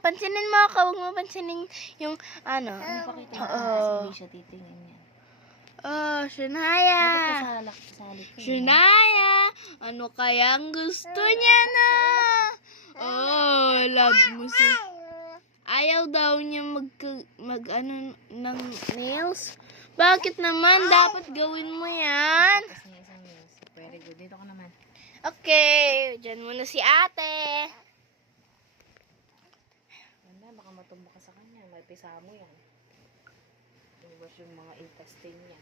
pansinin mo ako. Huwag mo pansinin yung ano. Pakita mo Oo. kasi hindi siya titingin niya. Oh, Shania. Dapat kasali ko. Shania, ano kayang gusto niya na? Oh, love mo si... Ayaw daw niya mag ano ng nails. Bakit naman? Dapat gawin mo yan. Tapos niya isang nails. Very good. Dito ka naman. Okay, dyan muna si ate. Wala, baka matumba ka sa kanya. May pisa mo yan. Iwas yung mga intestine niya.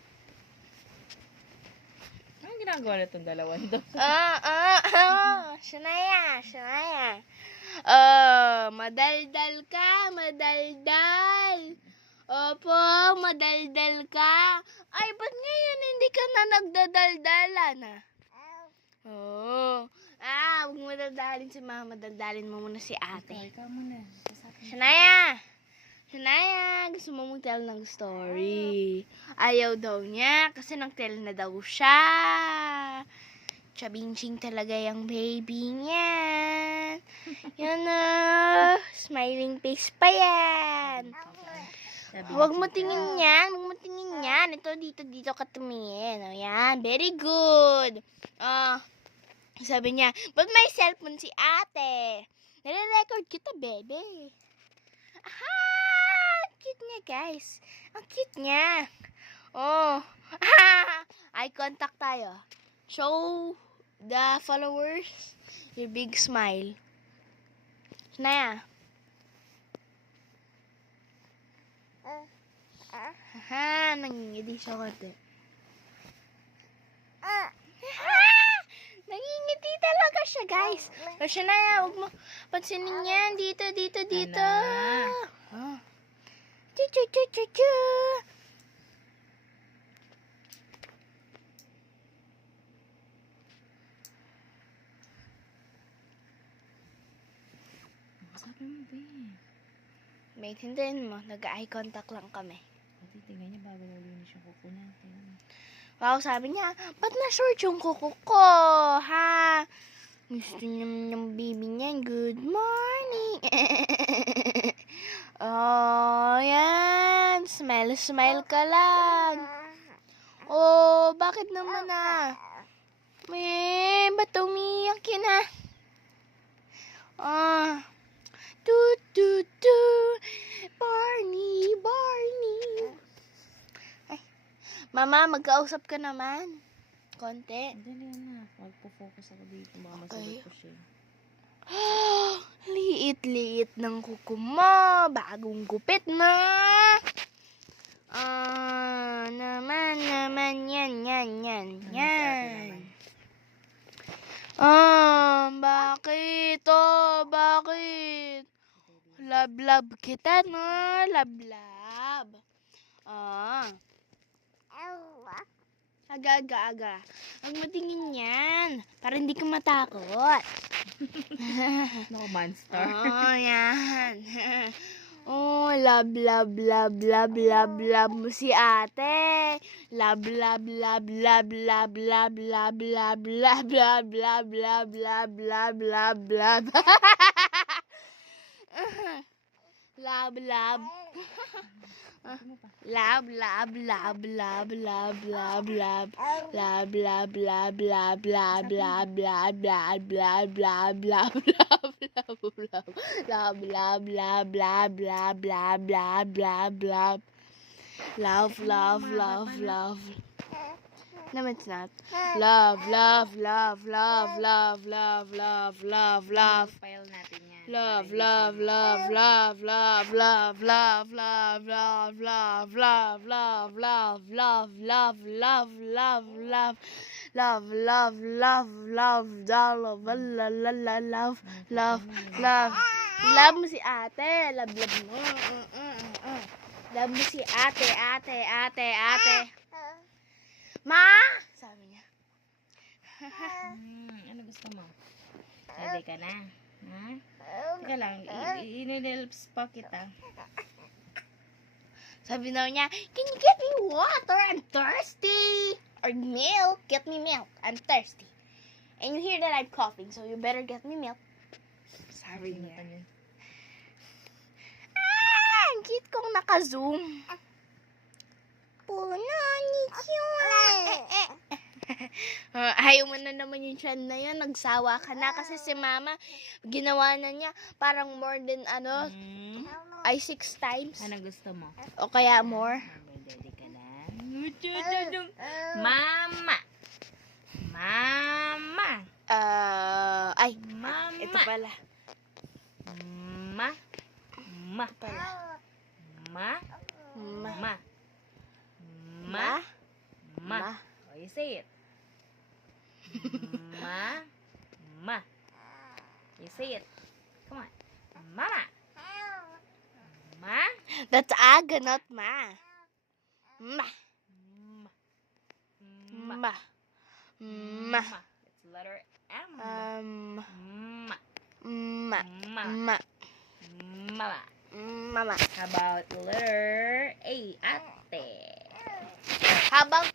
Anong ginagawa na itong dalawan doon? Shania. Madaldal ka, madaldal. Opo, madaldal ka. Ay, ba't ngayon hindi ka na nagdadaldalan, ha? Oo. Huwag mo daldalin si mama. Daldalin mo muna si ate. Ikaw muna. Shania, gusto mo mag-tell ng story. Ayaw daw niya kasi nag-tell na daw siya. Chabinching talaga yung baby niya. Yan na. Smiling face pa yan. Huwag mo tingin yan. Ito, dito ka tumingin. O yan, very good. Sabi niya, ba't may cellphone si ate? Nare-record kita, bebe. Aha! Ang cute niya, guys. Ang cute niya. Oh. Eye contact tayo. Show the followers your big smile. Naya. Nangingiti siya konti. Nangingiti talaga siya, guys. O siya na yan. Huwag mo pansinin yan. Dito. Chu. Sabi mo, be. Maintindihan mo, nag-eye contact lang kami. Titingnan niya bago nalinis yung kuko natin. Wow, sabi niya, ba't na-short yung kuko ko, ha? Gusto niya ng baby niya. Good morning. Oh, yan. Smile ka lang. Oh, bakit naman ba't umiyak yun, ha? Barney. Ay, mama, magkausap ka naman. Konti. Dali na. Magpo-focus ako dito. Baka Okay. masagot ko siya. Liit ng kuko mo. Bagong gupit na. Naman, yan. Bakit? Bakit? Love kita, no? Love. Aga. Huwag mo tingin yan. Para hindi ka matakot. Ako, monster. Yan. Oh, love mo si ate. Love. Love. No, it's not. Love. File natin yan. Love. Love mo si ate. Love mo. Love mo si ate. Ma! Sabi niya. Ano gusto mo? Ready ka na? Ha? Teka lang, inililps pa kita. Sabi daw niya, can you get me water? I'm thirsty. Or milk. Get me milk. I'm thirsty. And you hear that I'm coughing, so you better get me milk. Sabi niya. naka-zoom. Ayaw mo na naman yung tiyan na yun. Nagsawa ka na kasi si mama, ginawa na niya parang more than ay 6 times. Ano gusto mo? O kaya more. Ready ka na? Mama! Mama! Ay, Mama! ito pala. Ma! Ma! Pala. Ma! Ma. Ma! Ma. Ma! Oh, you say it. Ma! Ma! You say it. Come on. Mama! Ma! That's Aga, not Ma. Ma. Ma! Ma. Ma. It's letter M. Ma! Ma. Ma! Ma. Mama! Mama. How about letter A? Ate. How about